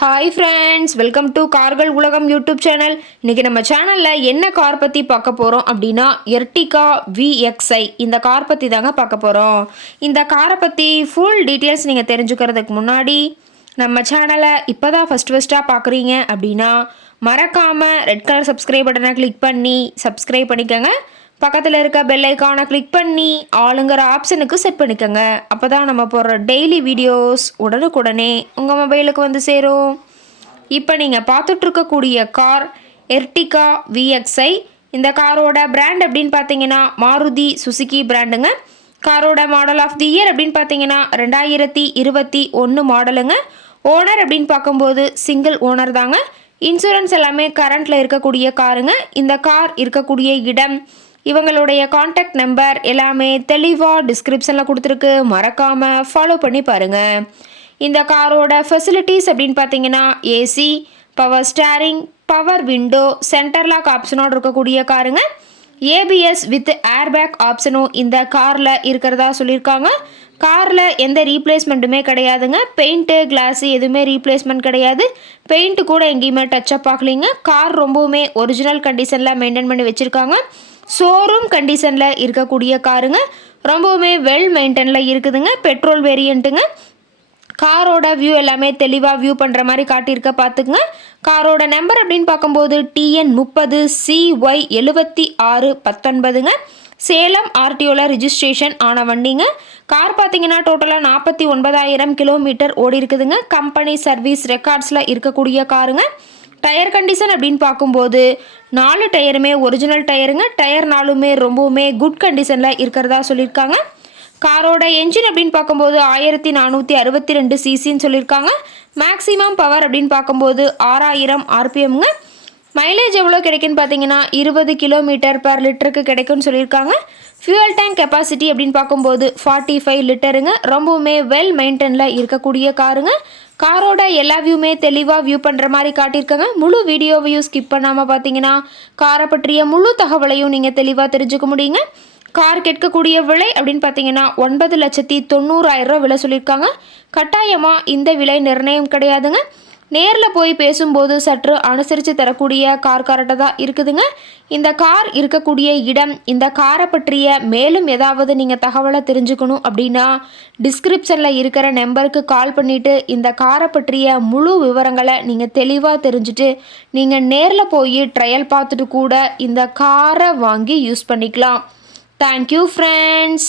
Hi friends, welcome to கார்கள் உலகம் YouTube channel. இன்றைக்கி நம்ம சேனலில் என்ன கார் பற்றி பார்க்க போகிறோம் அப்படின்னா எர்டிகா VXi இந்த கார் பற்றி தாங்க பார்க்க போகிறோம். இந்த காரை பற்றி ஃபுல் டீட்டெயில்ஸ் நீங்கள் தெரிஞ்சுக்கிறதுக்கு முன்னாடி நம்ம சேனலை இப்போ தான் ஃபஸ்ட்டாக பார்க்குறீங்க அப்படின்னா மறக்காமல் ரெட் கலர் சப்ஸ்கிரைப் பட்டனை கிளிக் பண்ணி சப்ஸ்கிரைப் பண்ணிக்கோங்க. பக்கத்தில் இருக்க பெல் ஐக்கானை கிளிக் பண்ணி ஆளுங்கிற ஆப்ஷனுக்கு செட் பண்ணிக்கோங்க. அப்போ தான் நம்ம போடுற டெய்லி வீடியோஸ் உடனுக்குடனே உங்கள் மொபைலுக்கு வந்து சேரும். இப்போ நீங்கள் பார்த்துட்ருக்கக்கூடிய கார் எர்டிகா VXi. இந்த காரோட பிராண்ட் அப்படின்னு பார்த்தீங்கன்னா மாருதி சுசுகி பிராண்டுங்க. காரோட மாடல் ஆஃப் தி இயர் அப்படின்னு பார்த்தீங்கன்னா 2021 மாடலுங்க. ஓனர் அப்படின்னு பார்க்கும்போது சிங்கிள் ஓனர் தாங்க. இன்சூரன்ஸ் எல்லாமே கரண்ட்டில் இருக்கக்கூடிய காருங்க. இந்த கார் இருக்கக்கூடிய இடம், இவங்களுடைய காண்டாக்ட் நம்பர் எல்லாமே தெளிவாக டிஸ்கிரிப்ஷனில் கொடுத்துருக்கு. மறக்காமல் ஃபாலோ பண்ணி பாருங்கள். இந்த காரோட ஃபெசிலிட்டிஸ் அப்படின்னு பார்த்தீங்கன்னா AC, power steering, power window, centre lock ஆப்ஷனோடு இருக்கக்கூடிய காருங்க. ABS வித் ஏர்பேக் ஆப்ஷனும் இந்த காரில் இருக்கிறதா சொல்லியிருக்காங்க. காரில் எந்த ரீப்ளேஸ்மெண்ட்டுமே கிடையாதுங்க. பெயிண்ட்டு, கிளாஸு எதுவுமே ரீப்ளேஸ்மெண்ட் கிடையாது. பெயிண்ட்டு கூட எங்கேயுமே டச்சப் ஆகலைங்க. கார் ரொம்பவுமே ஒரிஜினல் கண்டிஷனில் மெயின்டைன் பண்ணி வச்சுருக்காங்க. ஷோரூம் கண்டிஷனில் இருக்கக்கூடிய காருங்க. ரொம்பவுமே வெல் மெயின்டெனில் இருக்குதுங்க. பெட்ரோல் வேரியண்ட்டுங்க. காரோட வியூ எல்லாமே தெளிவாக வியூ பண்ணுற மாதிரி காட்டியிருக்க பார்த்துக்குங்க. காரோட நம்பர் அப்படின்னு பார்க்கும்போது TN 30 CY 7619ங்க. சேலம் RTOவில் ரிஜிஸ்ட்ரேஷன் ஆன வண்டிங்க. கார் பார்த்தீங்கன்னா டோட்டலாக 49,000 கிலோமீட்டர் ஓடி இருக்குதுங்க. கம்பெனி சர்வீஸ் ரெக்கார்ட்ஸில் இருக்கக்கூடிய காருங்க. டயர் கண்டிஷன் அப்படின்னு பார்க்கும்போது 4 டயருமே ஒரிஜினல் டயருங்க. டயர் 4மே ரொம்பவுமே குட் கண்டிஷனில் இருக்கிறதா சொல்லியிருக்காங்க. காரோட என்ஜின் அப்படின்னு பார்க்கும்போது 1462 சிசின்னு சொல்லியிருக்காங்க. மேக்ஸிமம் பவர் அப்படின்னு பார்க்கும்போது 6000 RPMங்க. மைலேஜ் எவ்வளோ கிடைக்குன்னு பார்த்தீங்கன்னா 20 கிலோமீட்டர் பர் லிட்டருக்கு கிடைக்கும்னு சொல்லியிருக்காங்க. ஃபியூயல் டேங்க் கெப்பாசிட்டி அப்படின்னு பார்க்கும்போது 45 லிட்டருங்க. ரொம்பவுமே வெல் மெயின்டெனில் இருக்கக்கூடிய காருங்க. காரோட எல்லா வியூமே தெளிவாக வியூ பண்ணுற மாதிரி காட்டியிருக்காங்க. முழு வீடியோவையும் ஸ்கிப் பண்ணாமல் பார்த்தீங்கன்னா காரை பற்றிய முழு தகவலையும் நீங்கள் தெளிவாக தெரிஞ்சுக்க முடியுங்க. கார் கேட்கக்கூடிய விலை அப்படின்னு பார்த்தீங்கன்னா 9,90,000 விலை சொல்லியிருக்காங்க. கட்டாயமாக இந்த விலை நிர்ணயம் கிடையாதுங்க. நேரில் போய் பேசும்போது சற்று அனுசரித்து தரக்கூடிய கார் கரெக்டாக தான் இருக்குதுங்க. இந்த கார் இருக்கக்கூடிய இடம், இந்த காரை பற்றிய மேலும் ஏதாவது நீங்கள் தகவலை தெரிஞ்சுக்கணும் அப்படின்னா டிஸ்கிரிப்ஷனில் இருக்கிற நம்பருக்கு கால் பண்ணிவிட்டு இந்த காரை பற்றிய முழு விவரங்களை நீங்கள் தெளிவாக தெரிஞ்சுட்டு நீங்கள் நேரில் போய் ட்ரையல் பார்த்துட்டு கூட இந்த காரை வாங்கி யூஸ் பண்ணிக்கலாம். Thank you friends.